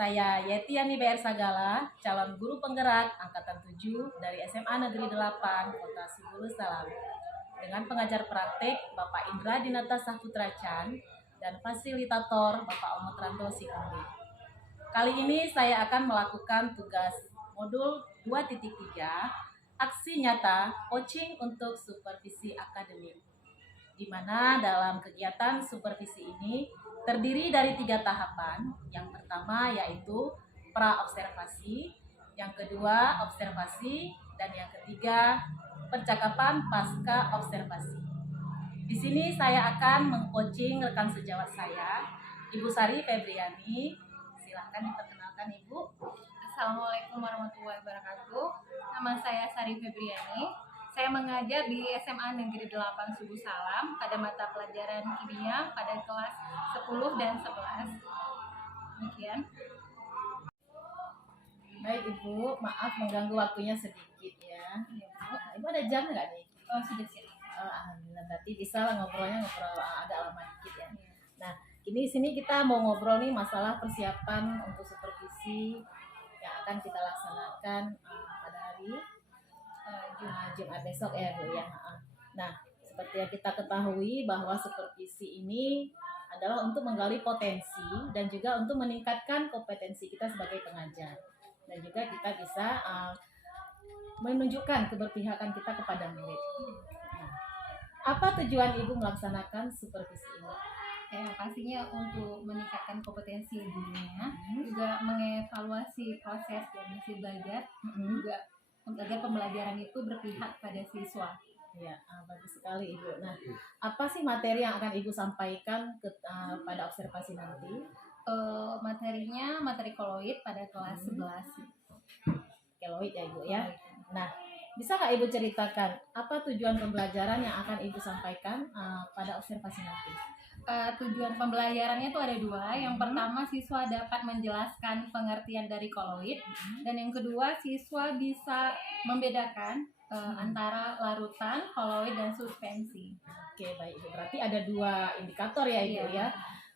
Saya Yetiani BR Sagala, calon guru penggerak Angkatan 7 dari SMA Negeri 8, Kota Sibulu Salam. Dengan pengajar praktek Bapak Indra Dinata Saputra Chan dan fasilitator Bapak Omotranto Sikambi. Kali ini saya akan melakukan tugas modul 2.3, aksi nyata coaching untuk supervisi akademik, di mana dalam kegiatan supervisi ini terdiri dari 3 tahapan. Yang pertama yaitu pra-observasi, yang kedua observasi, dan yang ketiga percakapan pasca observasi. Di sini saya akan meng-coaching rekan sejawat saya, Ibu Sari Febriani. Silahkan diperkenalkan Ibu. Assalamualaikum warahmatullahi wabarakatuh. Nama saya Sari Febriani. Saya mengajar di SMA Negeri 8 Subuh Salam pada mata pelajaran kimia pada kelas 10 dan 11. Demikian. Baik Ibu, maaf mengganggu waktunya sedikit ya. Ibu ada jam nggak nih? Oh, sudah siap. Alhamdulillah, berarti bisa lah ngobrol agak lama dikit ya. Nah, di sini kita mau ngobrol nih masalah persiapan untuk supervisi yang akan kita laksanakan pada hari Jumat besok ya Bu ya. Nah, seperti yang kita ketahui bahwa supervisi ini adalah untuk menggali potensi dan juga untuk meningkatkan kompetensi kita sebagai pengajar, dan juga kita bisa menunjukkan keberpihakan kita kepada murid. Nah, apa tujuan Ibu melaksanakan supervisi ini? Ya, pastinya untuk meningkatkan kompetensi gurunya, juga mengevaluasi proses dan hasil belajar, juga agar pembelajaran itu berpihak pada siswa. Ya, bagus sekali Ibu. Nah, apa sih materi yang akan Ibu sampaikan pada observasi nanti? Materinya materi koloid pada kelas 11. Keloid ya Ibu ya. Nah, bisa nggak Ibu ceritakan apa tujuan pembelajaran yang akan Ibu sampaikan pada observasi nanti? Tujuan pembelajarannya itu ada 2. Yang pertama, siswa dapat menjelaskan pengertian dari koloid, dan yang kedua, siswa bisa membedakan antara larutan, koloid, dan suspensi. Oke, baik Ibu. Berarti ada 2 indikator ya Ibu ya.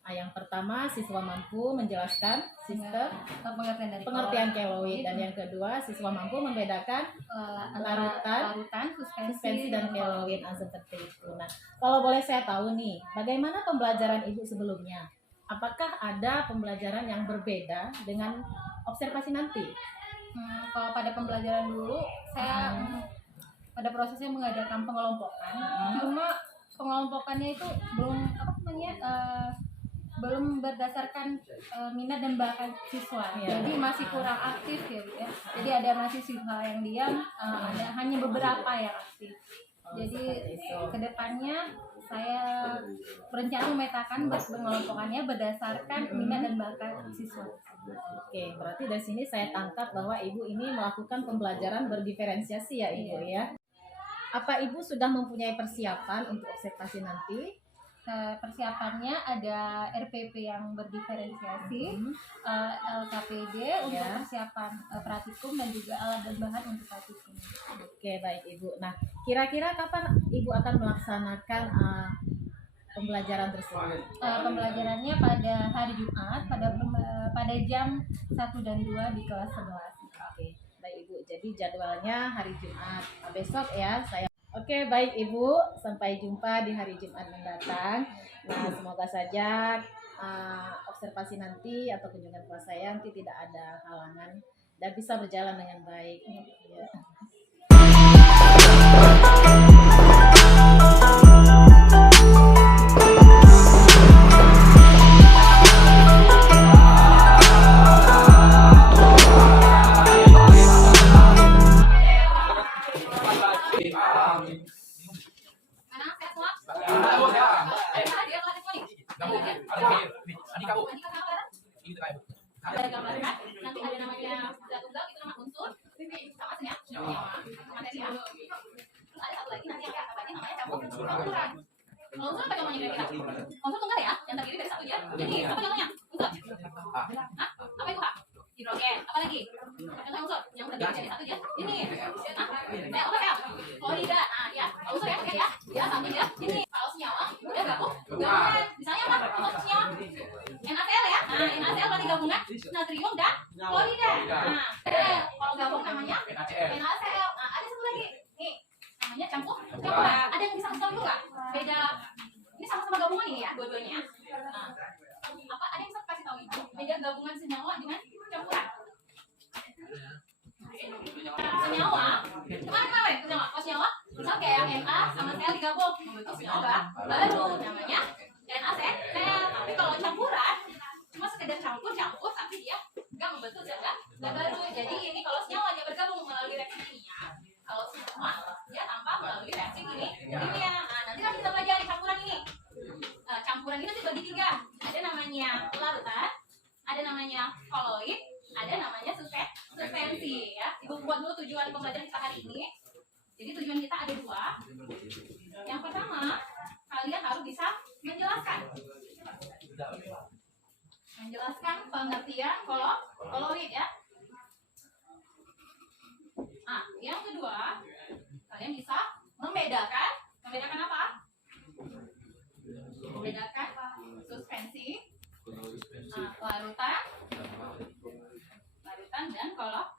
Yang pertama, siswa mampu menjelaskan sistem pengertian keloid, dan yang kedua, siswa mampu membedakan larutan, suspensi dan keloid, seperti itu. Nah, kalau boleh saya tahu nih, bagaimana pembelajaran Ibu sebelumnya? Apakah ada pembelajaran yang berbeda dengan observasi nanti? Kalau pada pembelajaran dulu, saya pada prosesnya mengadakan pengelompokan, cuma pengelompokannya itu belum berdasarkan minat dan bakat siswa, jadi masih kurang aktif ya Bu ya. Jadi ada masih siswa yang diam, ada hanya beberapa yang aktif. Jadi kedepannya saya berencana memetakan pengelompokannya berdasarkan minat dan bakat siswa. Oke, berarti dari sini saya tangkap bahwa Ibu ini melakukan pembelajaran berdiferensiasi ya Ibu ya. Apa Ibu sudah mempunyai persiapan untuk observasi nanti? Persiapannya ada RPP yang berdiferensiasi, LKPD untuk persiapan praktikum, dan juga alat dan bahan untuk praktikum. Oke, baik Ibu. Nah, kira-kira kapan Ibu akan melaksanakan pembelajaran tersebut? Pembelajarannya pada hari Jumat pada jam 1 dan 2 di kelas 11. Oke, baik Ibu. Jadi jadwalnya hari Jumat besok ya. Oke, baik Ibu, sampai jumpa di hari Jumat mendatang. Nah, semoga saja observasi nanti atau kunjungan kelas saya nanti tidak ada halangan dan bisa berjalan dengan baik. Ya. Ada gambar kan? Nanti ada namanya tunggal, itu nama unsur, sama aslinya, materi. Terus ada satu lagi nanti namanya campur unsur. Kalau unsur apa namanya kira-kira? Unsur tunggal ya, yang terdiri dari 1 dia. Jadi apa contohnya? Unsur. Hah? Apa itu Kak? Hidrogen. Apa lagi? Contoh unsur yang terdiri dari 1 dia. Ini. Apa ya? Klorida. Nah, ya. Unsur ya, ya. Ya, sambung ya. Ini kalau senyawa udah gabung. Gabungan. Misalnya apa? Untuk senyawa NaCl ya. Nah, NaCl berarti gabungan natrium dan klorida. Nah, kalau gabung namanya NaCl. Nah, ada satu lagi nih, namanya campuran. Ada yang bisa kasih tahu dulu nggak? Beda. Ini sama-sama gabungan ini ya, dua-duanya. Nah, apa ada yang bisa kasih tahu ibu? Beda gabungan senyawa dengan campuran. Senyawa, kemarin senyawa, kalau senyawa, misal kayak Na sama Cl digabung membentuk senyawa baru, namanya NaCl. Tapi kalau campuran, cuma sekedar campur, tapi dia nggak membentuk zat baru. Jadi ini kalau senyawanya bergabung melalui reaksi kimia, kalau senyawa dia tanpa melalui reaksi kimia. Nah, nanti kan kita pelajari campuran ini. Campuran ini nanti bagi tiga. Ada namanya larutan, ada namanya koloid, ada namanya suspensi ya. Ibu buat dulu tujuan pembelajaran kita hari ini. Jadi tujuan kita ada dua. Yang pertama, kalian harus bisa menjelaskan pengertian koloid ya. Nah, yang kedua, kalian bisa membedakan apa? Membedakan suspensi, larutan dan koloid.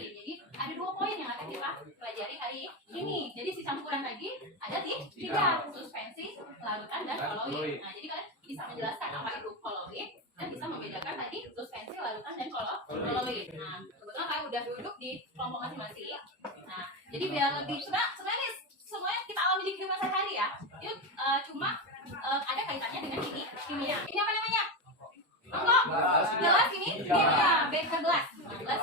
Jadi ada dua poin yang akan kita pelajari hari ini. Jadi si campuran tadi ada tiga, suspensi, larutan dan koloid. Nah, jadi kalian bisa menjelaskan apa itu koloid dan bisa membedakan tadi suspensi, larutan dan koloid. Nah, kebetulan kalian udah duduk di kelompok masing-masing. Nah, jadi biar lebih sebenarnya semuanya kita alami di kehidupan sehari-hari ya. Itu cuma ada kaitannya dengan kimia. Ini apa namanya? Enggak, gelas ini kimia, beker gelas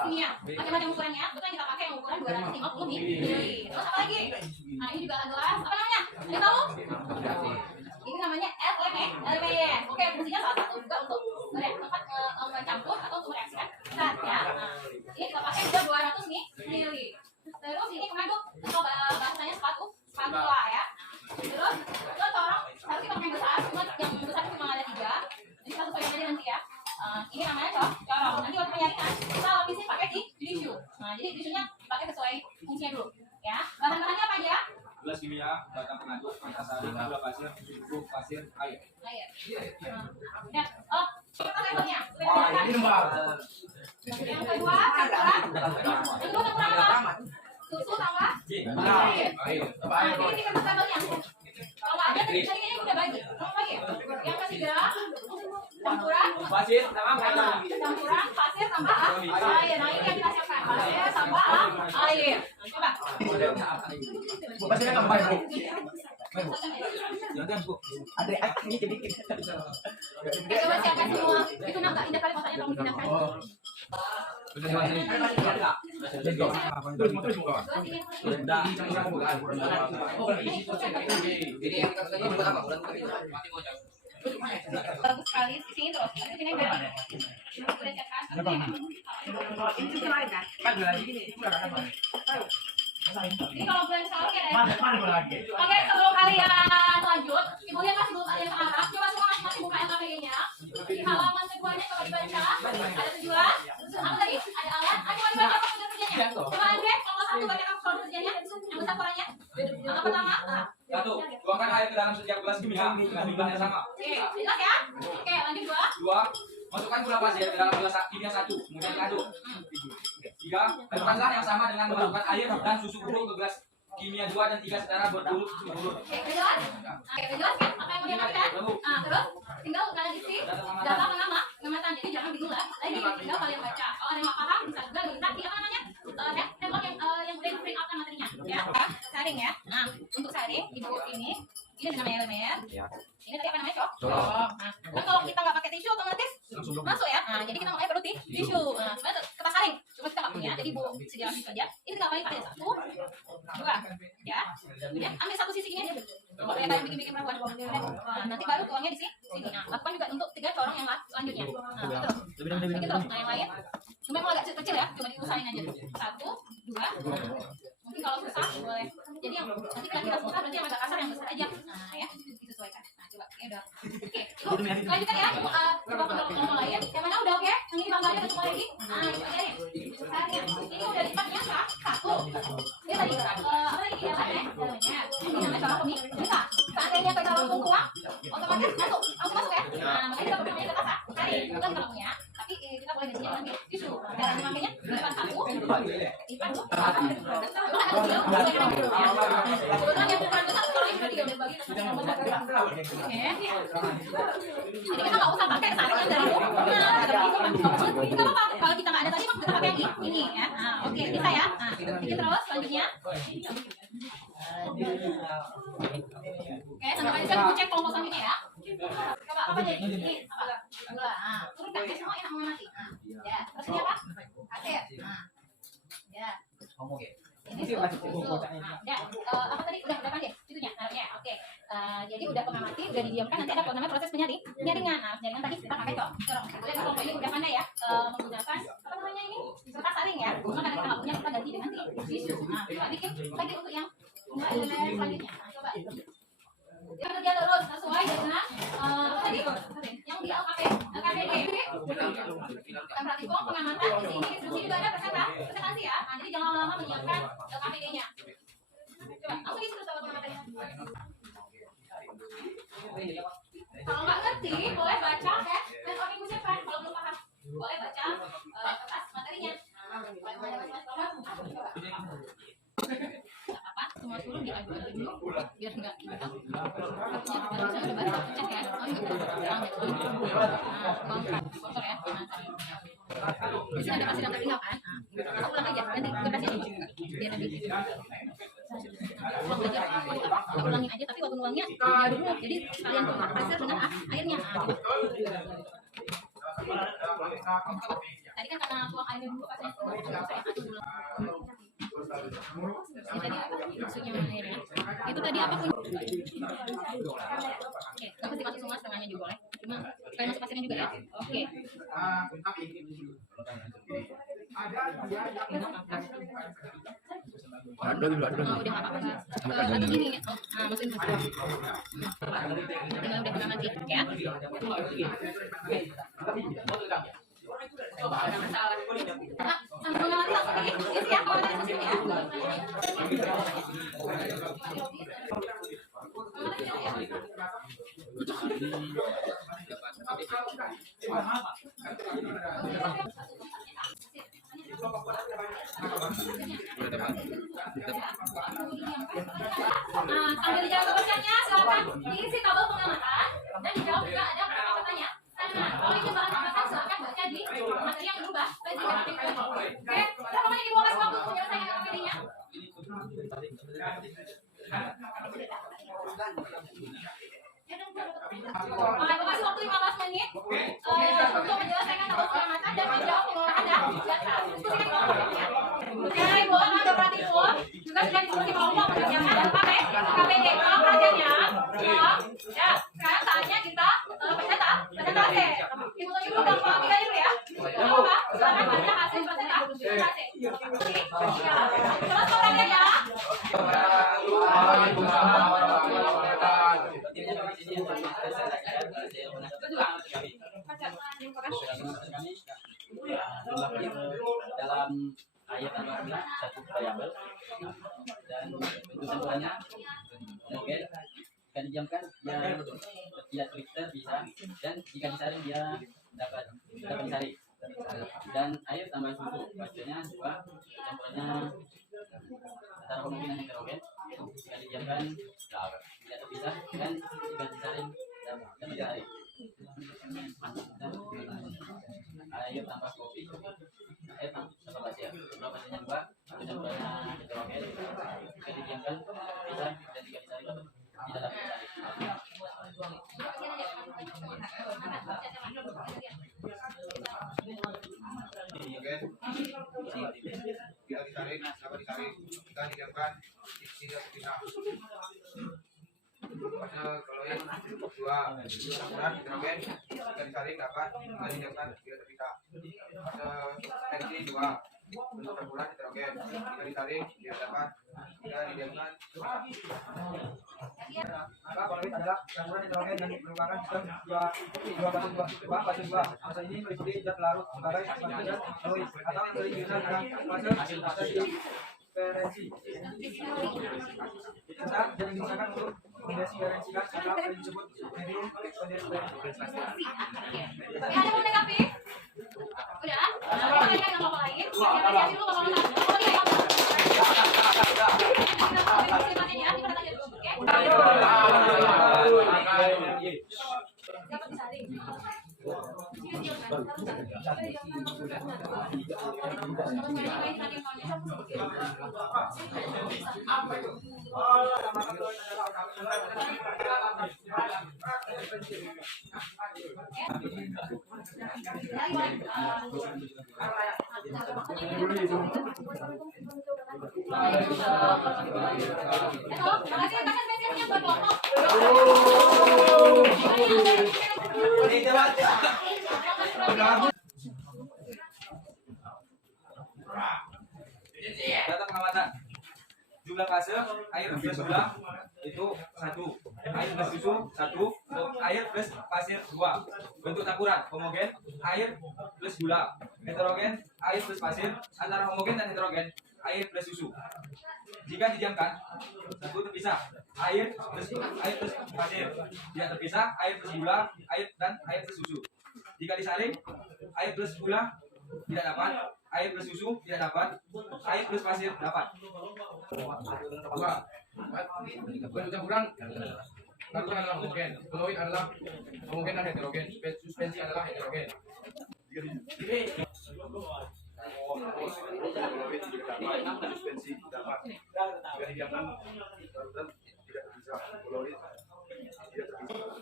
kimia. Macam-macam ukurannya. Betul yang kita pakai yang ukuran 250 mili. Terus apa lagi? Nah, ini juga gelas. Apa namanya? Ada tahu? Ini namanya LMS. Oke, fungsinya salah satu juga untuk mencampur atau untuk mereaksikan zat ya. Nah, ini kita pakai juga 200 mili. Terus ini pengaduk atau bahasanya spatula ya. Terus orang harusnya pakai yang besar, cuma yang besar itu cuma ada 3. Jadi kita sesuaikan aja nanti ya. Ini namanya corong. Nanti waktu penyaringan kita lapisin pakai tisu. Nah, jadi tisunya pakai sesuai fungsinya dulu ya. Bahan-bahannya apa aja? Gelas kimia, batang pengaduk, antasari, gula pasir, bubuk pasir, air. Ya. Kita levelnya. Yang kedua, apa? Susu tambah air. Nah, ini kita tabelnya. Kalau ada tadi kayaknya udah bagi. Yang ketiga, campuran Pasir sama campuran pasir tambah air. Nah, ini yang kita siapkan. Pasir tambah air. Coba. pasirnya tambah Bu. Ada akhirnya sedikit. Coba siapkan semua. Itu nak indah kali kotaknya tolong dipindahkan. Bagus sekali di sini terus. Di sini enggak. Sudah siapkan. Ini kalau bulan sahur ya. Oke, sebelum kalian lanjut, ibu lihat masih belum ada yang sekarang. Coba semua masing-masing buka LKPG-nya. Di halaman keduanya coba dibaca. Ada tujuan. Apa tadi? Ada alat. Coba dibaca prosedur kerjanya. Coba Andre, kalau satu baca prosedur kerjanya. Yang besar polanya. Yang pertama. 1. Tuangkan air ke dalam setiap gelas kimia dengan jumlah yang sama. Oke, jelas ya? Oke, lanjut 2. Masukkan gula pasir ke dalam gelas kimia 1, kemudian aduk. 3. Lakukanlah yang sama dengan memasukkan air dan susu bubuk ke gelas kimia 2 dan 3 secara berturut-turut. Oke, jelas? Oke, jelas ya? Apa yang mau diamalkan? Terus tinggal kalian isi data penama pengamatan. Jadi jangan diulang lagi, tinggal kalian baca. Kalau ada yang nggak paham bisa juga minta di apa namanya? Tembok yang udah print out materinya, ya. Saring ya. Nah, untuk saring ibu ini ada namanya elemen. Ini tadi apa namanya, Cok? Nah, kan kalau kita nggak pakai tisu otomatis masuk ya. Nah, jadi kita makanya perlu tisu. Nah, sebenarnya kertas saring. Cuma kita nggak punya, jadi ibu sediakan tisu aja. Ini tinggal kalian pakai 1, 2, ya. Kemudian ambil satu sisi ini aja. Kalau kalian bikin perawan, nah, nanti baru tuangnya di sini. Nah, lakukan juga untuk 3 corong yang selanjutnya. Nah, terus. Sedikit terus. Nah, yang lain. Cuma mau agak kecil ya, coba diusahain aja. 1, 2. Mungkin kalau susah boleh. Jadi yang nanti kita susah berarti yang agak kasar yang besar aja. Nah, ya, disesuaikan. Nah, coba ini udah. Oke, ibu lanjutkan ya. Ibu coba kelompok lain. Yang mana udah oke? Yang ini bangganya udah semua lagi. Nah, ibu ajarin. Ini udah lipatnya 1. Ini tadi apa tadi elemen? Ini namanya corong pemirsa. Seandainya kita langsung tuang, otomatis langsung masuk ya. Nah, makanya kita perlu kertas. Cari bukan corongnya, tapi kita boleh biasanya lagi tisu. Cara memakainya lipat satu, lipat dua. Kebetulan yang ukuran besar kalau ini udah dibagi. Oke. Jadi kita nggak usah pakai saring yang dari rumah. Kita apa? Kalau kita nggak ada tadi, kita pakai yang ini ya. Nah, oke bisa ya. Nah, bikin terus selanjutnya. Oke, sampai tadi saya cek kelompok selanjutnya ya. Coba apa aja ini? Apa? Gula. Nah, turunkan ya semua yang mengamati. Nah, ya. Terus ini apa? Air. Nah, ya. Ini susu. Nah, ya. Apa tadi? Udah kan deh? Itunya. Ya, oke. Jadi udah pengamati, udah didiamkan. Nanti ada namanya proses penyaringan. Nah, penyaringan tadi kita pakai kok. Kemudian kelompok ini udah pandai ya menggunakan apa namanya ini? Kertas saring ya. Cuma karena kita nggak punya, kita ganti dengan tisu. Nah, kita bikin lagi untuk yang selanjutnya. Nah, coba. Dia kerja terus sesuai dengan tadi yang di LKPD. Praktikum pengamatan di sini instruksi juga ada presentasi ya. Nah, jadi jangan lama-lama menyiapkan LKPD-nya. Coba, langsung disuruh sama pengamatannya. Kalau nggak ngerti, boleh baca kan main oke ucapan. Kalau belum paham, boleh baca kertas materinya. Kalau ada masalah, apa semua suruh diajukan dulu biar nggak kita kalau bisa udah baca cek ya kotor ya bisa ada masih daftar tinggal kan aku ulang aja nanti kertas ini biar nanti waktu belajar kita ulangin aja tapi waktu ngulangnya ya dulu jadi kalian tuang pasir dengan airnya tadi kan karena tuang airnya dulu pasirnya saya atur dulu. Ini tadi apa? Maksudnya airnya. Itu tadi apa pun. Oke, nggak mesti masuk semua setengahnya juga boleh. Cuma kalian masuk pasirnya juga ya. Oke. Udah nggak apa-apa. Atau gini ya. Masukin pasir. Tinggal udah kena mati ya. Ada masalah. Sambil nanti langsung diisi ya kalau ada susunya ya. Sambil dijawab pertanyaannya, silakan diisi tabel pengamatan dan dijawab juga ada beberapa pertanyaan. Kalau ini bahan tambahan silakan baca di materi yang berubah. Oke, kita mau dimulai waktu untuk menyelesaikan LKPD-nya. Aku kasih waktu 15 menit untuk menyelesaikan tabel pengamatan dan menjawab pengolahan data. Diskusikan kelompoknya. Oke, boleh ada praktikum juga sudah diskusi kelompok mengerjakan dan pakai KPD. Kalau perhatiannya, ya sekarang saatnya kita presentasi. Ibu udah paham tiga dulu ya. Apa? Silakan baca hasil presentasi. Oke, jelas orangnya ya. Dalam ayat tambah satu variabel dan kesimpulannya kemudian jika didiamkan dia Twitter bisa dan jika disaring dia dapat disaring dan air tambah susu pastinya dua kesimpulannya antara kemungkinan heterogen jika didiamkan tidak terpisah dan jika disaring dapat disaring air tambah kopi air tambah pasir kalau pasirnya dua kesimpulannya heterogen jika didiamkan bisa dan jika disaring tidak dapat disaring. Kita disaring, dapat disaring, kita didiamkan, tidak terpisah. Kalau yang dua campuran hidrogen, jika disaring dapat, jika didiamkan tidak terpisah. Tensi dua bentuk campuran hidrogen, jika disaring tidak dapat, jika didiamkan. Polaroid adalah campuran hidrogen yang merupakan sistem dua fase dua. Fase ini meliputi zat larut sebagai fase zat fluid atau yang sering dikenal dengan fase diferensi. Zat yang digunakan untuk mendiferensikan skala yang disebut medium kondensasi. Tapi ada yang menanggapi? Udah? Nah, kalau kalian nggak mau lain, siapin dulu kalau nggak. Oh iya, ya. Ini pada tanya dulu, oke? Dapat disaring. Data pengamatan. Jumlah fase air plus gula itu 1, air plus susu 1, air plus pasir 2. Bentuk campuran homogen, air plus gula, heterogen, air plus pasir, antara homogen dan heterogen, air plus susu. Jika didiamkan, satu terpisah, air plus pasir, tidak terpisah, air plus gula, air plus susu. Jika disaring, air plus gula tidak dapat, air plus susu tidak dapat, air plus pasir dapat. 2. Bentuk campuran larutan adalah homogen, koloid adalah homogen dan heterogen, suspensi adalah heterogen.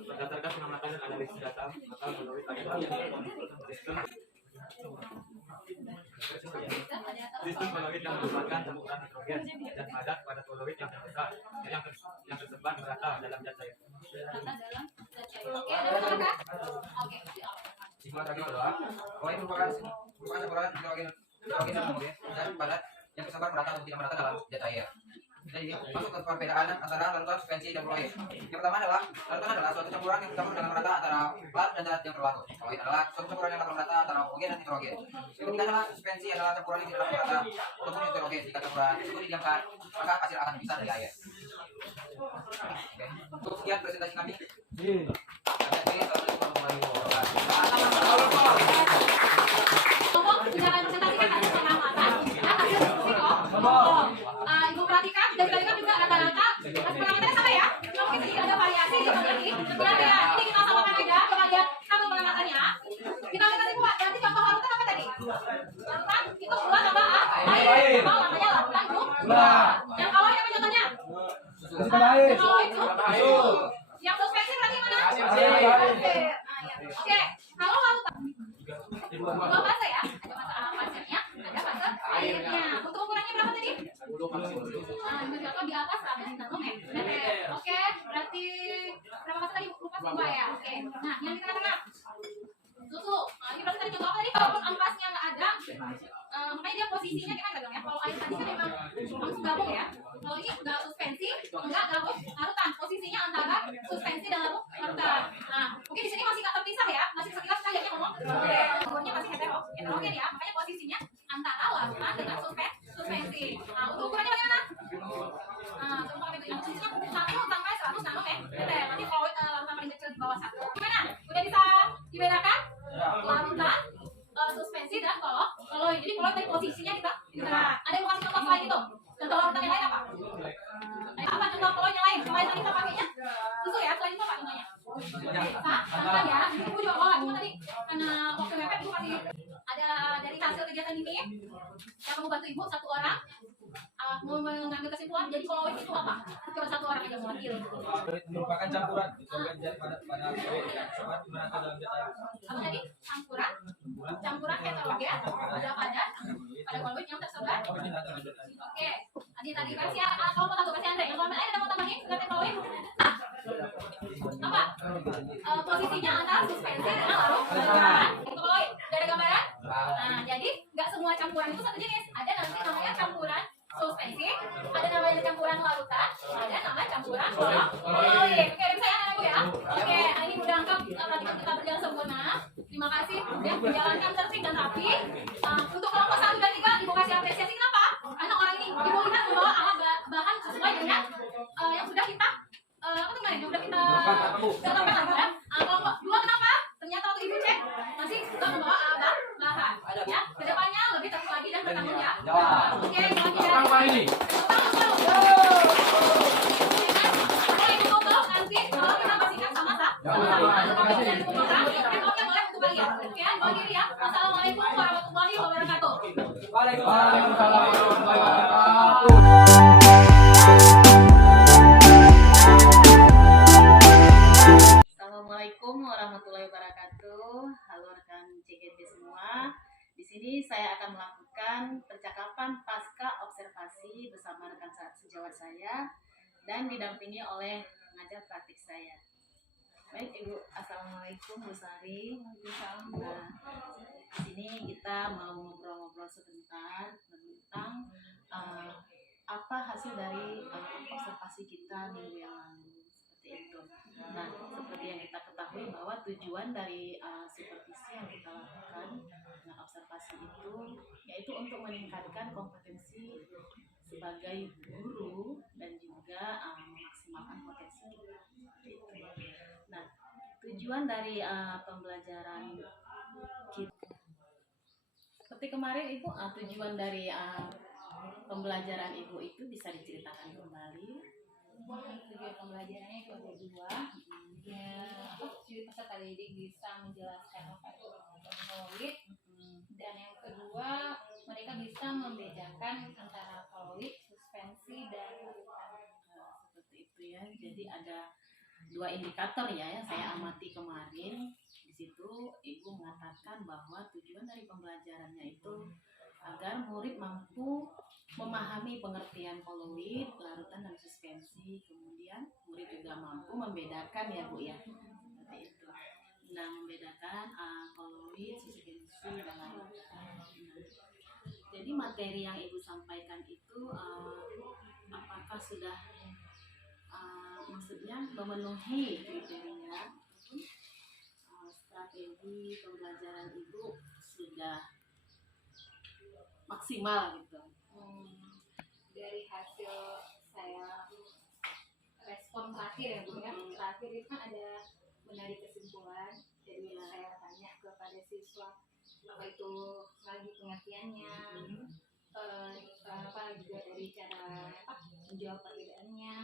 Berdasarkan pengamatan dan analisis data, maka koloid adalah sistem koloid yang merupakan campuran nitrogen dan padat pada koloid yang terbesar yang tersebar merata dalam zat cair. Oke, ada apa? Oke. Sigma terakhir adalah koloid merupakan campuran hidrogen dan homogen dan padat yang tersebar merata atau tidak merata dalam zat cair. Jadi masuk ke perbedaan antara larutan, suspensi, dan koloid. Yang pertama adalah larutan adalah suatu campuran yang bercampur dengan merata antara larut dan zat yang terlarut. Koloid adalah suatu campuran yang merata antara homogen dan heterogen. Yang ketiga adalah suspensi adalah campuran yang tidak merata ataupun heterogen. Jika campuran itu didiamkan, maka pasir akan dipisah dari air. Oke. Untuk sekian presentasi kami. Ibu perhatikan dan perhatikan juga rata-rata pengamatan sama ya. Mungkin sedikit ada variasi gitu tadi. Ya, ini kita samakan aja. Coba lihat satu pengamatannya. Kita lihat tadi Pak, nanti contoh larutan apa tadi? Larutan itu gula sama air. Kalau namanya larutan gula. Yang kalau apa contohnya? Yang kalau itu yang suspensi berarti mana? Oke. Kalau larutan dua fase ya. Ada fase pasirnya, ada fase airnya. Untuk ukurannya berapa tadi? 50 di atas 100 nanometer. Oke, berarti berapa fase tadi? Lupa dua ya. Oke. Nah, yang di tengah-tengah susu. Ini berarti tadi contoh apa tadi? Kalau ampasnya nggak ada, makanya dia posisinya kita nggak ya. Kalau air tadi kan memang langsung gabung ya. Kalau ini nggak suspensi, nggak gabung larutan. Posisinya antara suspensi dan larutan. Nah, mungkin di sini masih nggak terpisah ya. Masih sekilas kita lihatnya ngomong. Oke, umurnya masih heterogen ya. Makanya posisinya antara larutan dengan suspensi. Nah, untuk ukurannya bagaimana? Nah, contoh itu yang posisinya 1 sampai 100 nanometer. Nanti kalau larutan paling kecil di bawah 1. Gimana? Udah bisa dibedakan? Larutan, suspensi dan koloid. Jadi koloid dari posisinya kita. Ada yang mau kasih contoh selain itu? Contoh larutan yang lain apa? Apa contoh koloid yang lain? Selain tadi kita pakainya susu ya. Selain itu apa contohnya? Sama ya. Ibu juga bawa. Cuma tadi karena waktu mepet ibu kasih ada dari hasil kegiatan ini yang mau bantu ibu satu orang mau mengambil kesimpulan. Jadi koloid itu apa? Cuma satu orang aja mewakili. Merupakan campuran nitrogen zat pada koloid yang tersebar merata dalam zat air. Apa tadi? Campuran heterogen ada padat pada koloid yang tersebar. Oke. Tadi kasih kalau mau satu kasih Andre. Yang lain ada mau tambahin? Ngerti koloid? Apa? Posisinya antara suspensi dengan larutan. Itu koloid. Dari gambaran? Nah, jadi nggak semua campuran itu satu jenis. Ada nanti namanya campuran suspensi, ada namanya campuran larutan, ada namanya campuran koloid. Oke, bisa ya anak-anak ya? Oke, ini udah lengkap praktikum kita berjalan sempurna. Terima kasih sudah menjalankan tertib dan rapi. Untuk kelompok 1 dan 3, Ibu kasih apresiasi kenapa? Karena orang ini Ibu lihat membawa alat bahan sesuai dengan yang sudah kita apa tuh kemarin? Yang sudah kita dalamkan lagi ya. Kelompok 2 kenapa? Ternyata waktu Ibu cek masih nggak membawa alat Waalaikumsalam warahmatullahi wabarakatuh. Assalamualaikum warahmatullahi wabarakatuh. Halo rekan CGT semua. Di sini saya akan melakukan percakapan pasca observasi bersama rekan sejawat saya dan didampingi oleh pengajar praktik saya. Baik Ibu, Assalamualaikum Bu Sari. Nah, di sini kita mau ngobrol-ngobrol sebentar tentang apa hasil dari observasi kita minggu yang lalu, seperti itu. Nah, seperti yang kita ketahui bahwa tujuan dari supervisi yang kita lakukan dengan observasi itu yaitu untuk meningkatkan kompetensi sebagai guru dan juga memaksimalkan potensi kita. Seperti itu. Nah, tujuan dari pembelajaran kita seperti kemarin Ibu, tujuan dari pembelajaran Ibu itu bisa diceritakan kembali. Tujuan pembelajarannya itu ada dua. Peserta didik bisa menjelaskan apa itu koloid, dan yang kedua mereka bisa membedakan antara koloid, suspensi, dan Seperti itu ya. Jadi ada dua indikator ya yang saya amati kemarin. Di situ Ibu mengatakan bahwa tujuan dari pembelajarannya itu agar murid mampu memahami pengertian koloid, larutan dan suspensi. Kemudian murid juga mampu membedakan ya Bu ya. Seperti itu. Nah, membedakan koloid, suspensi dan larutan. Jadi materi yang Ibu sampaikan itu apakah sudah maksudnya memenuhi kriteria strategi pembelajaran Ibu sudah maksimal gitu. Dari hasil saya respon terakhir ya Bu ya, terakhir itu kan ada menarik kesimpulan. Jadi saya tanya kepada siswa apa itu lagi pengertiannya, apa juga dari cara menjawab perbedaannya,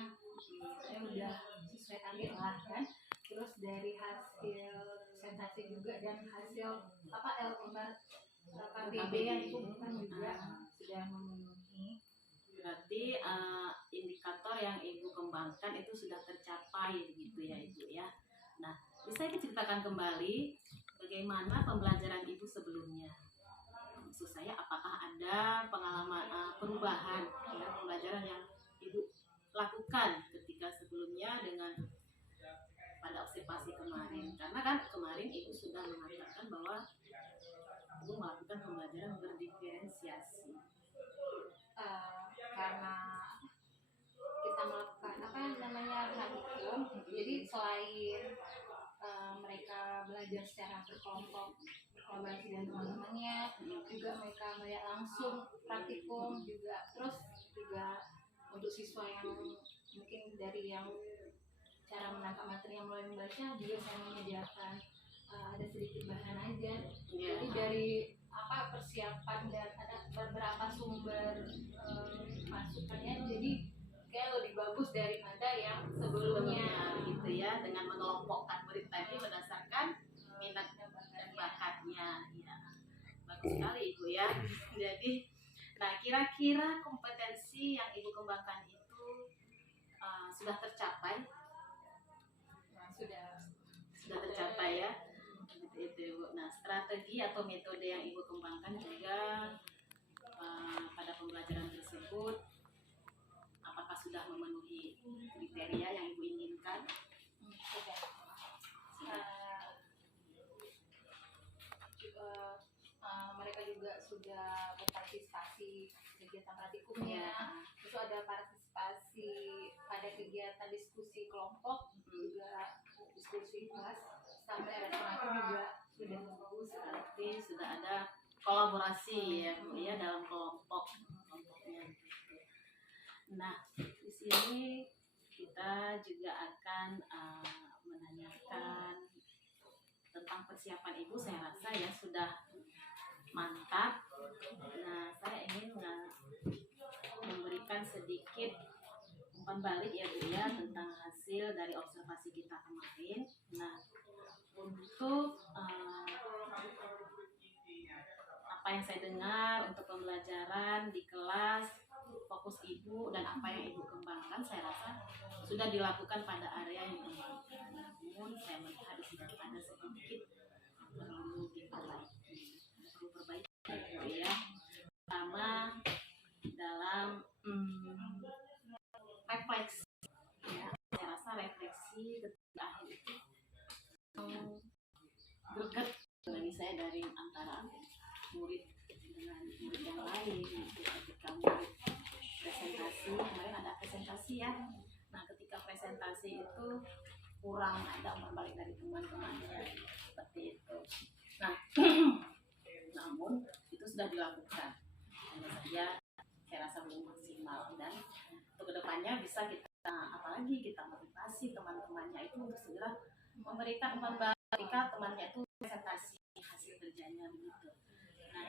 saya udah sesuai target lah kan. Terus dari hasil sensasi juga dan hasil KBB yang itu kan juga sudah memenuhi. Berarti indikator yang Ibu kembangkan itu sudah tercapai gitu ya Ibu ya. Nah, bisa Ibu ceritakan kembali bagaimana pembelajaran Ibu sebelumnya? Maksud saya apakah ada pengalaman perubahan ya pembelajaran yang Ibu lakukan ketika sebelumnya dengan pada observasi kemarin? Karena kan kemarin Ibu sudah mengatakan bahwa Ibu melakukan pembelajaran berdiferensiasi. Karena kita melakukan praktikum, jadi selain mereka belajar secara berkelompok, berkolaborasi dengan teman-temannya, juga mereka melihat langsung praktikum juga. Terus juga untuk siswa yang mungkin dari yang cara menangkap materi yang mulai membaca, juga saya menyediakan ada sedikit bahan aja. Jadi dari persiapan dan ada beberapa sumber masukannya, jadi kayak lebih bagus daripada yang sebelumnya gitu ya, dengan mengelompokkan murid tadi berdasarkan minat dan bakatnya ya. Bagus sekali Ibu ya. Jadi nah, kira-kira kompetensi yang Ibu kembangkan itu sudah tercapai? Sudah tercapai ya. Itu Ibu. Nah, strategi atau metode yang Ibu kembangkan juga pada pembelajaran tersebut apakah sudah memenuhi kriteria yang Ibu inginkan? Mereka juga sudah berpartisipasi kegiatan praktikumnya, terus ada partisipasi pada kegiatan diskusi kelompok, juga diskusi kelas, sampai responasi juga sudah bagus. Berarti sudah ada kolaborasi ya Bu ya dalam kelompoknya. Nah, di sini kita juga akan menanyakan tentang persiapan Ibu. Saya rasa ya sudah mantap. Nah, saya ingin memberikan sedikit umpan balik ya Bu ya tentang hasil dari observasi kita kemarin. Nah, untuk apa yang saya saya dengar untuk pembelajaran di kelas, fokus ibu dan apa yang ibu kembangkan, saya rasa sudah dilakukan pada area yang dikembangkan. Namun saya melihat di sini ada sedikit perlu diperbaiki, ya. Pertama dalam refleksi, ya. Saya rasa refleksi ketika akhir itu greget bagi saya dari antara murid dengan murid yang lain. Ketika murid presentasi, kemarin ada presentasi ya. Nah, ketika presentasi itu kurang ada umpan balik dari teman-temannya seperti itu. Nah, namun itu sudah dilakukan. Hanya saja saya rasa belum maksimal, dan untuk kedepannya bisa kita apalagi kita motivasi teman-temannya itu untuk segera memberikan umpan balik ketika temannya itu presentasi hasil kerjanya begitu. Nah,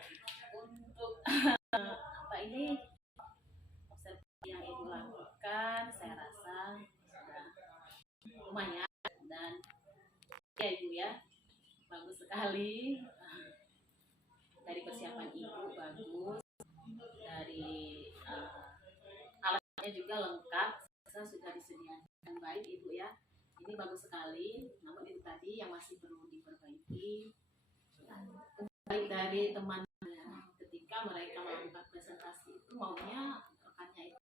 untuk apa ini observasi yang ibu lakukan, saya rasa sudah lumayan, dan ya ibu ya bagus sekali. Dari persiapan ibu bagus, dari alatnya juga lengkap, saya sudah disediakan baik ibu ya. Ini bagus sekali, namun itu tadi yang masih perlu diperbaiki. Baik dari temannya, ketika mereka melakukan presentasi itu maunya rekannya itu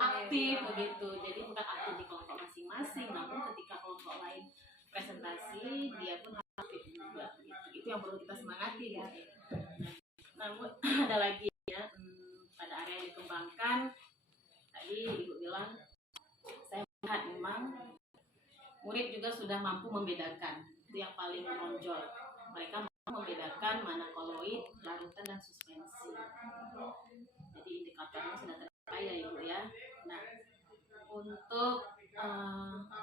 aktif begitu. Jadi bukan aktif di kelompok masing-masing, namun ketika kelompok lain presentasi dia pun aktif juga. Itu yang perlu kita semangati ya. Namun ada lagi ya, pada area yang dikembangkan tadi ibu bilang, saya melihat memang murid juga sudah mampu membedakan, itu yang paling menonjol. Mereka mampu membedakan mana koloid, larutan, dan suspensi. Jadi indikatornya sudah tercapai ya ibu ya. Nah, untuk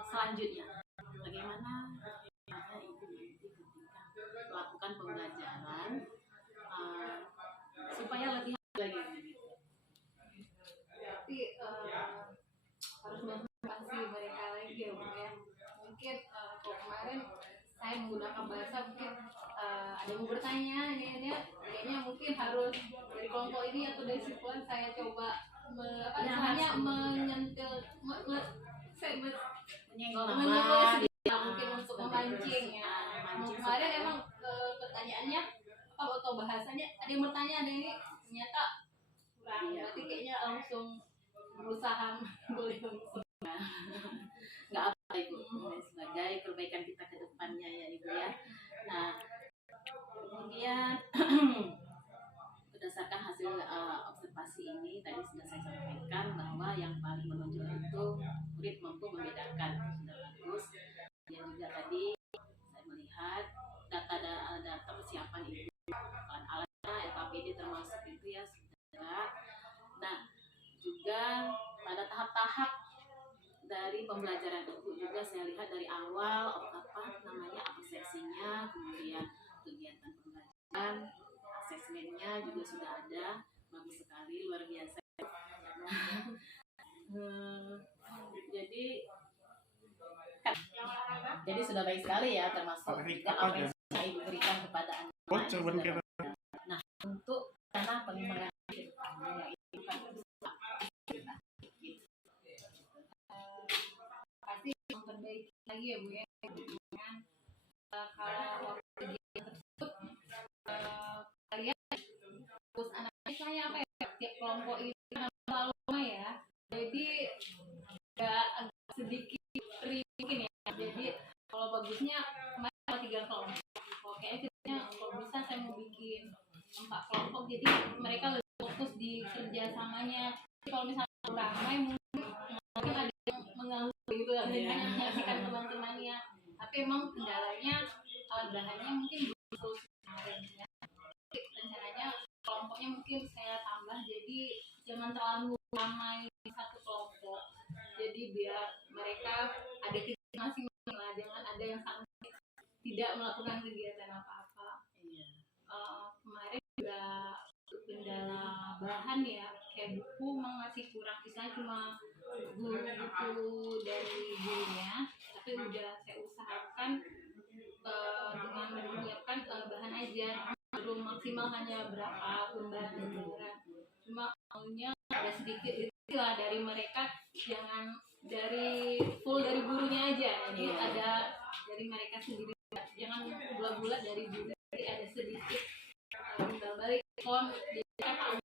selanjutnya bagaimana ibu nanti ketika melakukan pembelajaran supaya lebih lagi begitu. Tapi harus motivasi mereka lagi ya Bu ya. Mungkin kalau kemarin saya menggunakan bahasa mungkin ada yang bertanya ini kayaknya mungkin harus dari kelompok ini atau dari siswa saya coba menyentil Menyenggol nama nama sedikit mungkin untuk memancing ya. Kemarin emang pertanyaannya atau bahasanya ada yang bertanya, ada ini ternyata kurang, berarti kayaknya langsung berusaha boleh langsung. Nggak apa ibu, sebagai perbaikan kita ke depannya ya ibu ya. Nah, kemudian berdasarkan hasil observasi ini tadi sudah saya sampaikan bahwa yang paling menonjol itu murid mampu membedakan, sudah bagus. Dan juga tadi saya melihat data persiapan ibu, alatnya LKPD termasuk itu ya sudah. Nah, juga pada tahap-tahap dari pembelajaran ibu juga saya lihat dari awal abseksinya, kemudian kegiatan pembelajaran, asesmennya juga sudah ada, bagus sekali, luar biasa. Jadi sudah baik sekali ya, termasuk juga apa yang ibu berikan kepada anak-anak. Nah, untuk karena pengembangan kedepannya itu kan pasti memperbaiki lagi ya Bu ya. Dengan kalau kegiatan tersebut kalian terus anak-anak saya apa ya, tiap kelompok ini terlalu lama ya, jadi agak sedikit mungkin ya. Jadi kalau bagusnya kemarin ada 3 kelompok, oke kalau bisa saya mau bikin 4 kelompok, jadi mereka lebih fokus di kerjasamanya. Kalau misalnya ramai mungkin ada yang mengganggu gitu ya, menyaksikan teman-temannya. Tapi emang kendalanya bahannya mungkin belum kemarin ya. Rencananya kelompoknya mungkin saya tambah, jadi jangan terlalu ramai satu kelompok. Jadi biar mereka ada kegiatan masing-masing lah, jangan ada yang sampai tidak melakukan kegiatan apa-apa. Kemarin juga kendala bahan ya, kayak buku memang masih kurang, misalnya cuma buku dari gurunya, tapi udah saya usahakan dengan menyiapkan bahan ajar, belum maksimal hanya berapa lembar cuma maunya ada sedikit istilah dari mereka, jangan dari full dari gurunya aja, jadi ada dari mereka sendiri, jangan bulat-bulat dari guru, jadi ada sedikit timbal balik kon jadi kan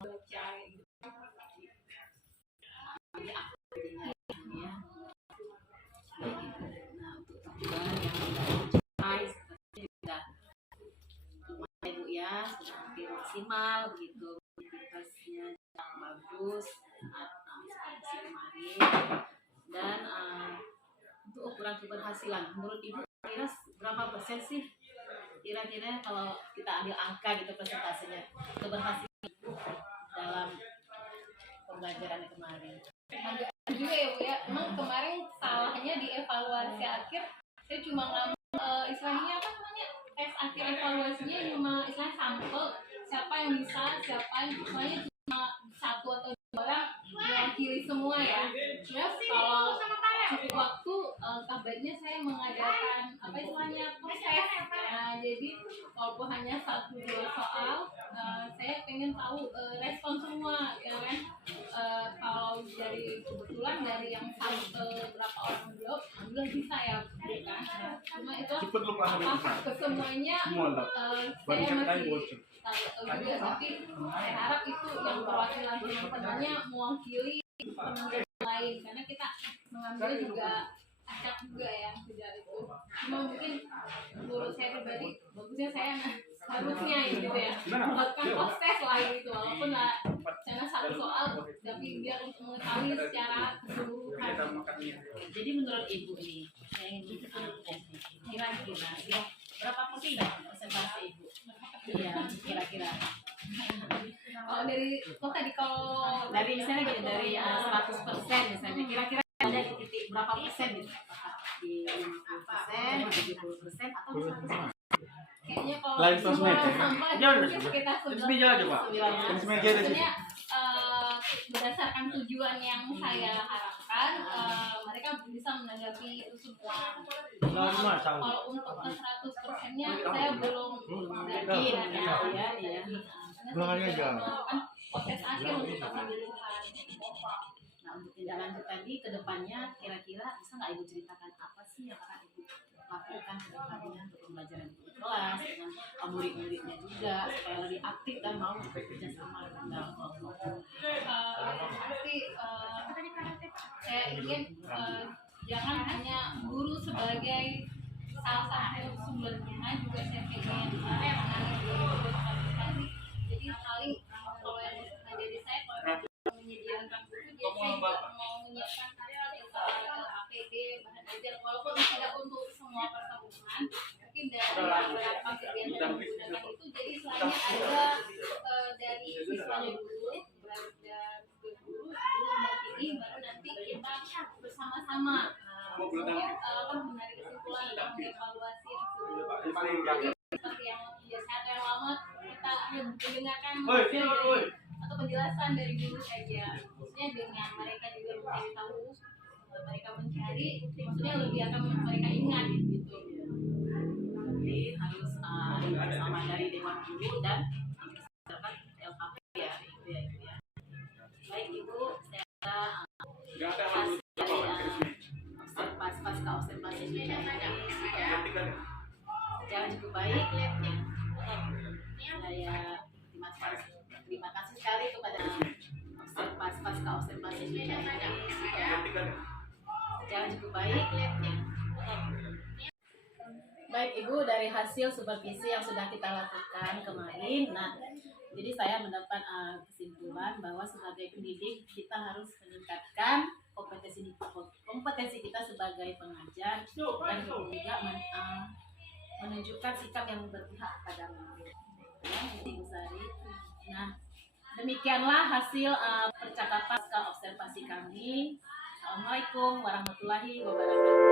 baca gitu. Ibu ya sudah hampir maksimal begitu, aktivitasnya yang bagus seperti kemarin. Dan untuk ukuran keberhasilan menurut Ibu kira berapa persen sih kira-kira kalau kita ambil angka gitu presentasinya keberhasilan dalam pembelajaran kemarin? Agak juga ya Bu ya, emang kemarin salahnya di evaluasi akhir saya cuma ngambil istilahnya apa namanya, tes akhir evaluasinya cuma istilah sampel siapa yang bisa, siapa yang semuanya cuma satu atau dua orang mewakili semua ya. Ya kalau cukup waktu kabarnya saya mengadakan apa istilahnya proses. Nah, jadi walaupun hanya 1-2 soal, saya pengen tahu respon semua ya kan. Kalau dari kebetulan dari yang sampel berapa orang jawab, alhamdulillah bisa ya bukan. Cuma itu apa kesemuanya saya masih tahu juga, tapi saya harap itu yang perwakilan teman-temannya mewakili teman-teman lain, karena kita mengambil juga acak juga ya tidak itu. Cuma mungkin menurut saya pribadi bagusnya saya harusnya gitu ya buatkan proses lain itu, walaupun karena satu soal tapi biar untuk mengetahui secara keseluruhan. Jadi menurut Ibu nih, saya ingin kira-kira berapa persen presentasi Ibu? Iya, kira-kira. Kalau dari tadi kalau Dari misalnya gitu, dari 100% misalnya, kira-kira ada di titik berapa persen gitu? Di 50%, 70% atau di 100%? kayaknya kalau Lain sosmed. sampah Jangan, mungkin sekitar meja aja, Pak. Meja ada sih. Sebenarnya berdasarkan tujuan yang saya harapkan, mereka bisa menanggapi itu semua. Kalau untuk ke 100%-nya saya belum Yakin, ya. Karena saya melakukan proses akhir untuk keseluruhan. Nah, untuk tindak lanjut tadi ke depannya kira-kira bisa nggak Ibu ceritakan apa sih yang akan Ibu lakukan ke depannya untuk pembelajaran di kelas dengan murid-muridnya juga supaya lebih aktif dan mau bekerja sama dalam kelompok. Pasti saya ingin jangan hanya guru sebagai salah satu sumbernya, juga saya ingin menangani partisipasi. Jadi saling kalau yang dari saya kalau menyediakan buku, jadi saya juga mau menyiapkan APD bahan ajar walaupun tidak untuk semua pertemuan, mungkin dari beberapa kegiatan yang digunakan itu jadi selain ada dari siswanya dulu dan guru mewakili, baru nanti kita bersama-sama mungkin menarik kesimpulan dan mengevaluasi hasil seperti yang biasa atau yang lama kita mendengarkan atau penjelasan dari guru saja, maksudnya dengan mereka juga mencari tahu, mereka mencari maksudnya lebih akan mereka ingat gitu. Jadi harus bersama dari Dewan Guru dan dapat LKP ya, Ibu ya. Baik Ibu, saya kasih pasca observasi ini jalan cukup baik. Saya terima kasih sekali kepada pasca observasi ini jalan cukup baik. Baik Ibu, dari hasil supervisi yang sudah kita lakukan kemarin, nah jadi saya mendapat kesimpulan bahwa sebagai pendidik kita harus meningkatkan kompetensi kita sebagai pengajar dan juga menunjukkan sikap yang berpihak pada murid. Ya, Ibu Sari. Nah, demikianlah hasil percakapan observasi kami. Assalamualaikum warahmatullahi wabarakatuh.